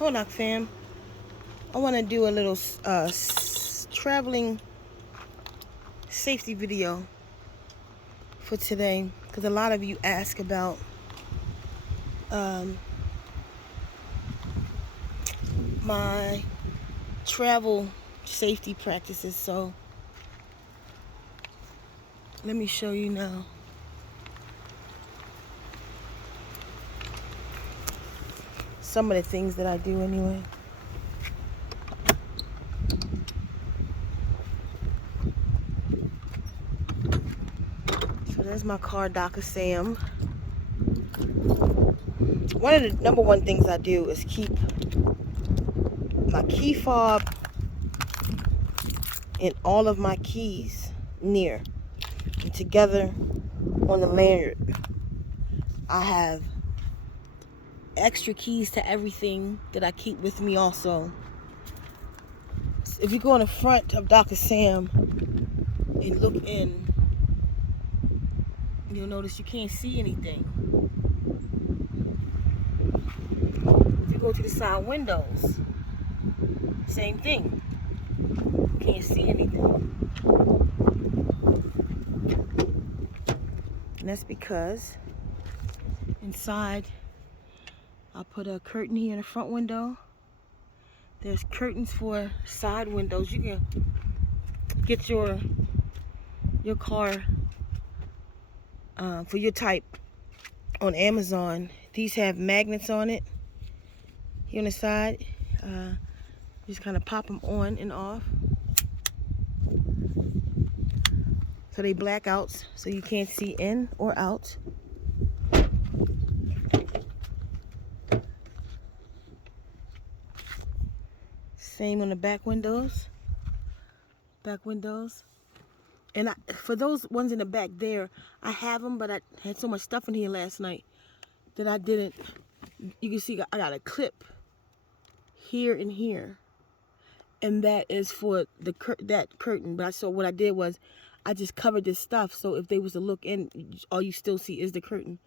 Hold on, fam. I want to do a little traveling safety video for today, because a lot of you ask about my travel safety practices. So let me show you now. Some of the things that I do anyway. So there's my car, Dr. Sam. One of the number one things I do is keep my key fob and all of my keys near and together on the lanyard. I have extra keys to everything that I keep with me also. So if you go on the front of Dr. Sam and look in, you'll notice you can't see anything. If you go to the side windows, same thing. Can't see anything. And that's because inside I put a curtain here in the front window. There's curtains for side windows. You can get your car for your type on Amazon. These have magnets on it here on the side. Just kind of pop them on and off. So they black out so you can't see in or out. Same on the back windows. Back windows. And for those ones in the back there, I have them, but I had so much stuff in here last night that I didn't. You can see I got a clip here and here. And that is for that curtain. But so what I did was I just covered this stuff, so if they was to look in, all you still see is the curtain.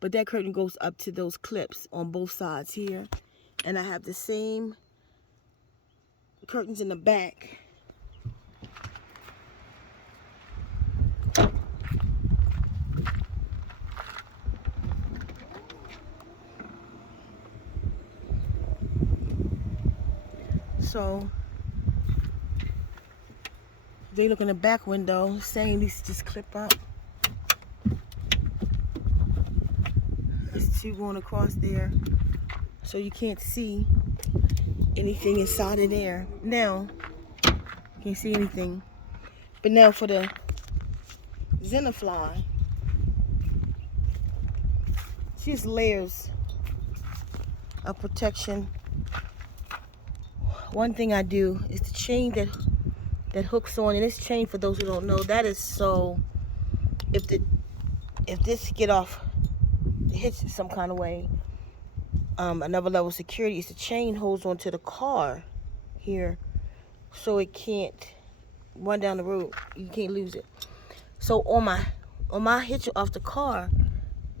But that curtain goes up to those clips on both sides here. And I have the same curtains in the back. So they look in the back window, saying these just clip up. There's two going across there, so you can't see anything inside of there. Now, you can't see anything. But now for the Zenfly, it's just layers of protection. One thing I do is the chain that hooks on, and this chain, for those who don't know, that is so if this get off, it hits some kind of way, another level of security is the chain holds onto the car here, so it can't run down the road. You can't lose it. So on my hitch off the car,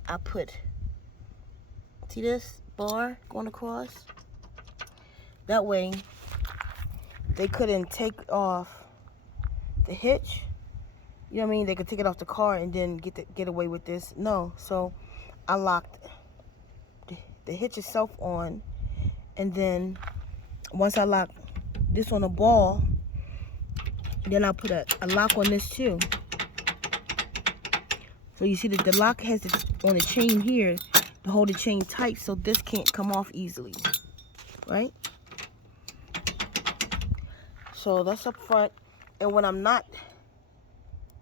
I put, see this bar going across? That way they couldn't take off the hitch. You know what I mean? They could take it off the car and then get away with this. No, so I locked the hitch itself on, and then once I lock this on the ball, then I put a lock on this too. So you see that the lock has it on the chain here to hold the chain tight, so this can't come off easily, right? So that's up front. And when I'm not,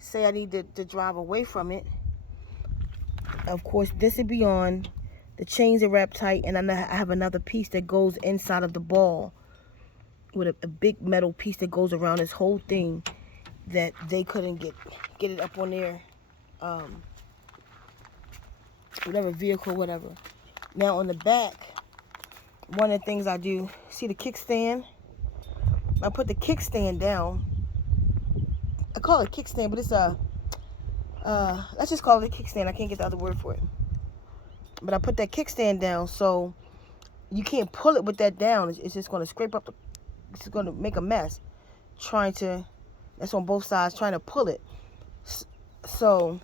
say I need to drive away from it, of course this would be on, the chains are wrapped tight, and I have another piece that goes inside of the ball with a big metal piece that goes around this whole thing, that they couldn't get it up on their whatever vehicle, whatever. Now on the back, one of the things I do, see the kickstand? I put the kickstand down. I call it a kickstand, but it's let's just call it a kickstand. I can't get the other word for it. But I put that kickstand down, so you can't pull it with that down. It's just going to scrape up it's just going to make a mess trying to, that's on both sides, trying to pull it. So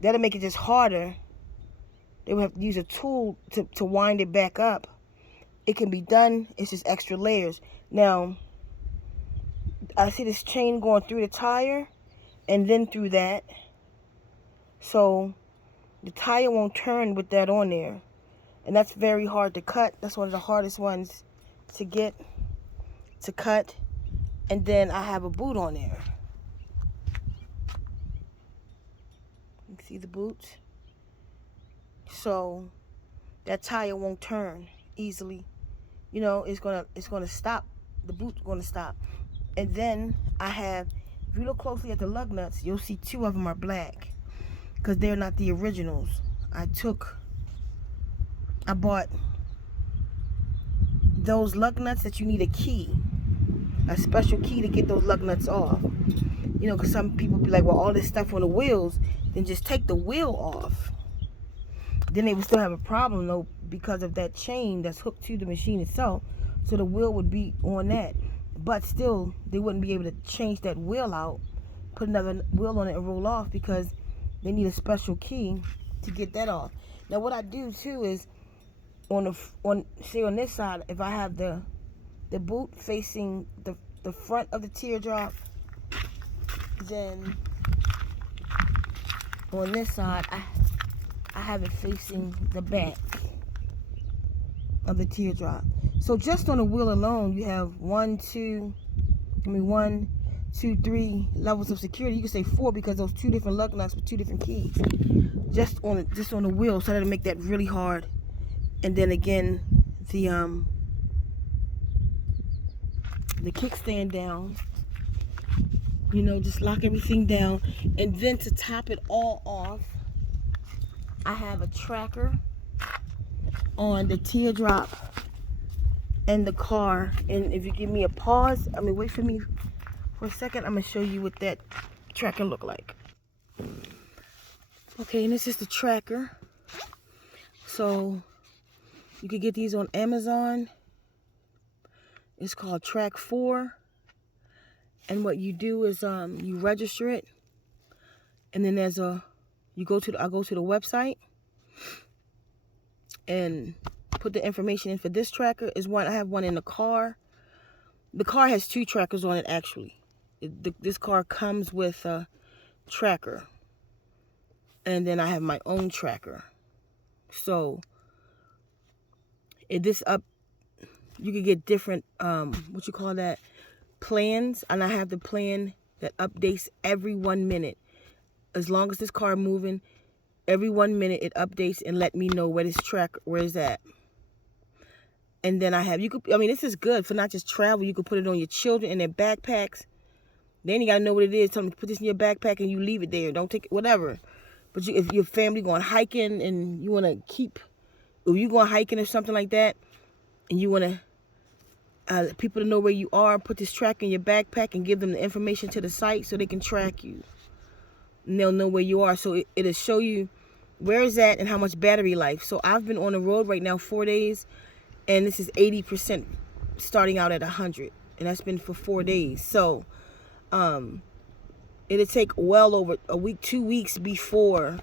that'll make it just harder. They would have to use a tool to wind it back up. It can be done. It's just extra layers. Now, I see this chain going through the tire and then through that. So the tire won't turn with that on there. And that's very hard to cut. That's one of the hardest ones to get, to cut. And then I have a boot on there. You can see the boot. So that tire won't turn easily. You know, it's gonna stop. The boot's gonna stop. And then I have, if you look closely at the lug nuts, you'll see 2 of them are black because they're not the originals. I bought those lug nuts that you need a key, a special key to get those lug nuts off. You know, because some people be like, well, all this stuff on the wheels, then just take the wheel off. Then they would still have a problem though because of that chain that's hooked to the machine itself. So the wheel would be on that. But still, they wouldn't be able to change that wheel out, put another wheel on it and roll off because they need a special key to get that off. Now what I do too is on this side, if I have the boot facing the front of the teardrop, then on this side I have it facing the back of the teardrop. So just on the wheel alone, you have 1, 2, 3 levels of security. You can say 4 because those 2 different lug nuts with 2 different keys. Just on the wheel, so that'll make that really hard. And then again, the kickstand down. You know, just lock everything down. And then to top it all off, I have a tracker on the teardrop and the car. And if you give me a pause, wait for me for a second, I'm gonna show you what that tracker look like. Okay, and this is the tracker. So you could get these on Amazon. It's called Track 4. And what you do is you register it, and then I go to the website and put the information in for this tracker. I have one in the car. The car has 2 trackers on it actually. This car comes with a tracker, and then I have my own tracker. So you could get different plans, and I have the plan that updates every 1 minute. As long as this car moving, every 1 minute it updates and let me know where this tracker, where is that. And then this is good for not just travel. You could put it on your children in their backpacks. Then you gotta know what it is. Tell them to put this in your backpack and you leave it there. Don't take it, whatever. But if your family going hiking and you wanna if you going hiking or something like that, and you wanna people to know where you are, put this tracker in your backpack and give them the information to the site so they can track you. And they'll know where you are. So it'll show you where is that and how much battery life. So I've been on the road right now 4 days, and this is 80% starting out at 100. And that's been for 4 days. So it'll take well over a week, 2 weeks before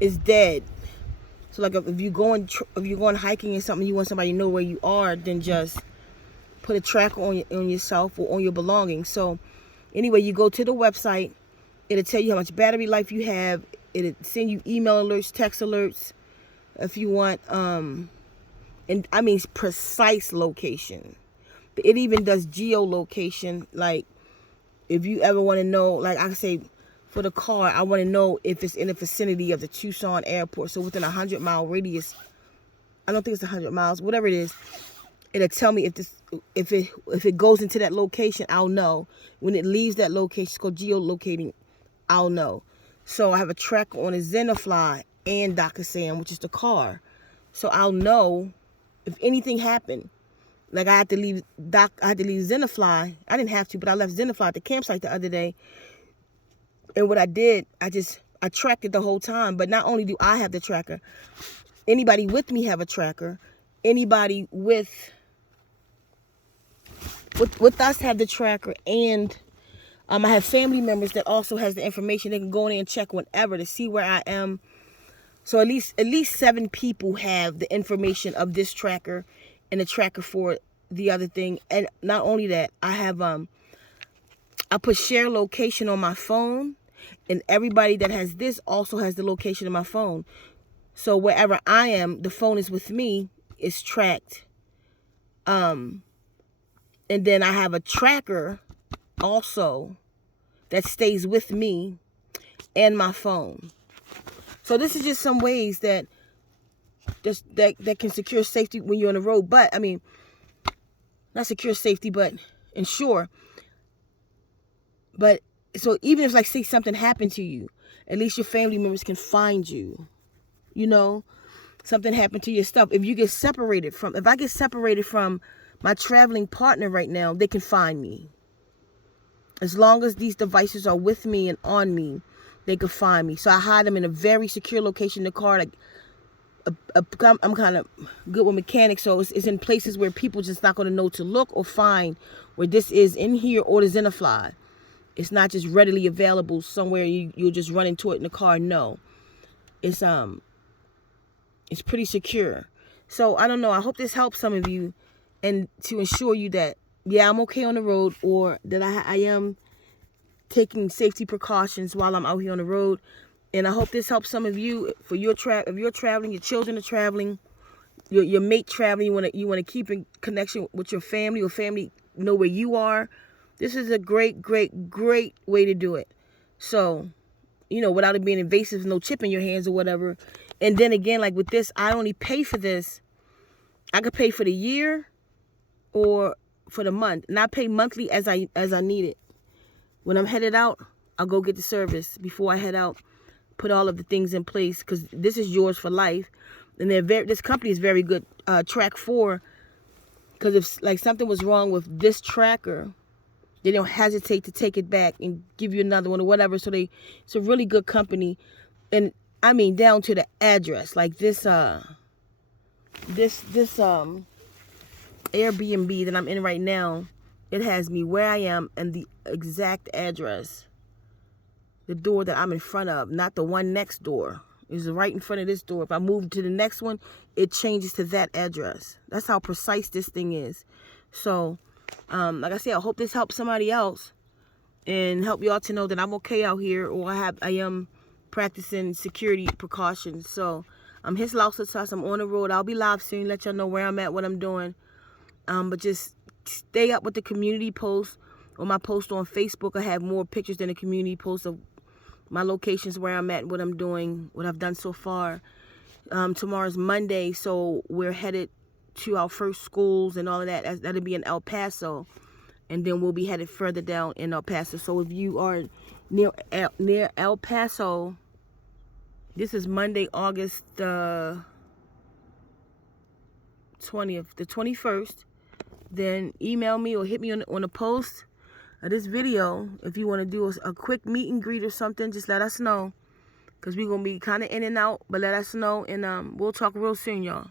it's dead. So like if you're going hiking or something, you want somebody to know where you are, then just put a tracker on yourself or on your belongings. So anyway, you go to the website. It'll tell you how much battery life you have. It'll send you email alerts, text alerts, if you want. Precise location. It even does geolocation. Like if you ever want to know, like I say, for the car, I want to know if it's in the vicinity of the Tucson airport. So within a 100-mile radius, I don't think it's 100 miles, whatever it is. It'll tell me if it goes into that location, I'll know. When it leaves that location, it's called geolocating, I'll know. So I have a tracker on a Zenfly and DocuSign, which is the car. So I'll know if anything happened. Like I had to leave Zenfly. I didn't have to, but I left Zenfly at the campsite the other day. And what I did, I tracked it the whole time. But not only do I have the tracker, anybody with me have a tracker. anybody with us have the tracker, and I have family members that also has the information. They can go in and check whenever to see where I am. So at least 7 people have the information of this tracker and the tracker for the other thing. And not only that, I have I put share location on my phone, and everybody that has this also has the location of my phone. So wherever I am, the phone is with me, it's tracked. And then I have a tracker also that stays with me and my phone. So this is just some ways that that can secure safety when you're on the road. But I mean, not secure safety, but ensure. But so even if, like, say something happened to you, at least your family members can find you. You know, something happened to your stuff. If I get separated from my traveling partner right now, they can find me. As long as these devices are with me and on me, they can find me. So I hide them in a very secure location in the car. Like, I'm kind of good with mechanics, so it's in places where people just not going to know to look or find where this is in here or the Zenfly. It's not just readily available somewhere you'll just run into it in the car. No, it's pretty secure. So I don't know. I hope this helps some of you, and to ensure you that, yeah, I'm okay on the road, or that I am taking safety precautions while I'm out here on the road. And I hope this helps some of you for your if you're traveling, your children are traveling, your mate traveling. You want to keep in connection with your family, or family know where you are. This is a great way to do it. So, you know, without it being invasive, no chip in your hands or whatever. And then again, like with this, I only pay for this. I could pay for the year or for the month, and I pay monthly as I need it. When I'm headed out, I'll go get the service before I head out. Put all of the things in place, because this is yours for life. And this company is very good. Track 4, because if like something was wrong with this tracker, they don't hesitate to take it back and give you another one or whatever. So it's a really good company, and I mean down to the address. Like this Airbnb that I'm in right now, it has me where I am and the exact address. The door that I'm in front of, not the one next door, is right in front of this door. If I move to the next one, it changes to that address. That's how precise this thing is. So, like I said, I hope this helps somebody else and help y'all to know that I'm okay out here, or I am practicing security precautions. So, I'm his Huachuca. I'm on the road. I'll be live soon. Let y'all know where I'm at, what I'm doing. But just stay up with the community posts. On my post on Facebook, I have more pictures than the community posts of my locations, where I'm at, what I'm doing, what I've done so far. Tomorrow's Monday, so we're headed to our first schools and all of that. That'll be in El Paso, and then we'll be headed further down in El Paso. So if you are near El Paso, this is Monday, August the 20th, the 21st. Then email me or hit me on the post of this video. If you want to do a quick meet and greet or something, just let us know, because we're going to be kind of in and out, but let us know, and we'll talk real soon, y'all.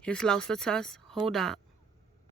Here's Huachuca. Hold up.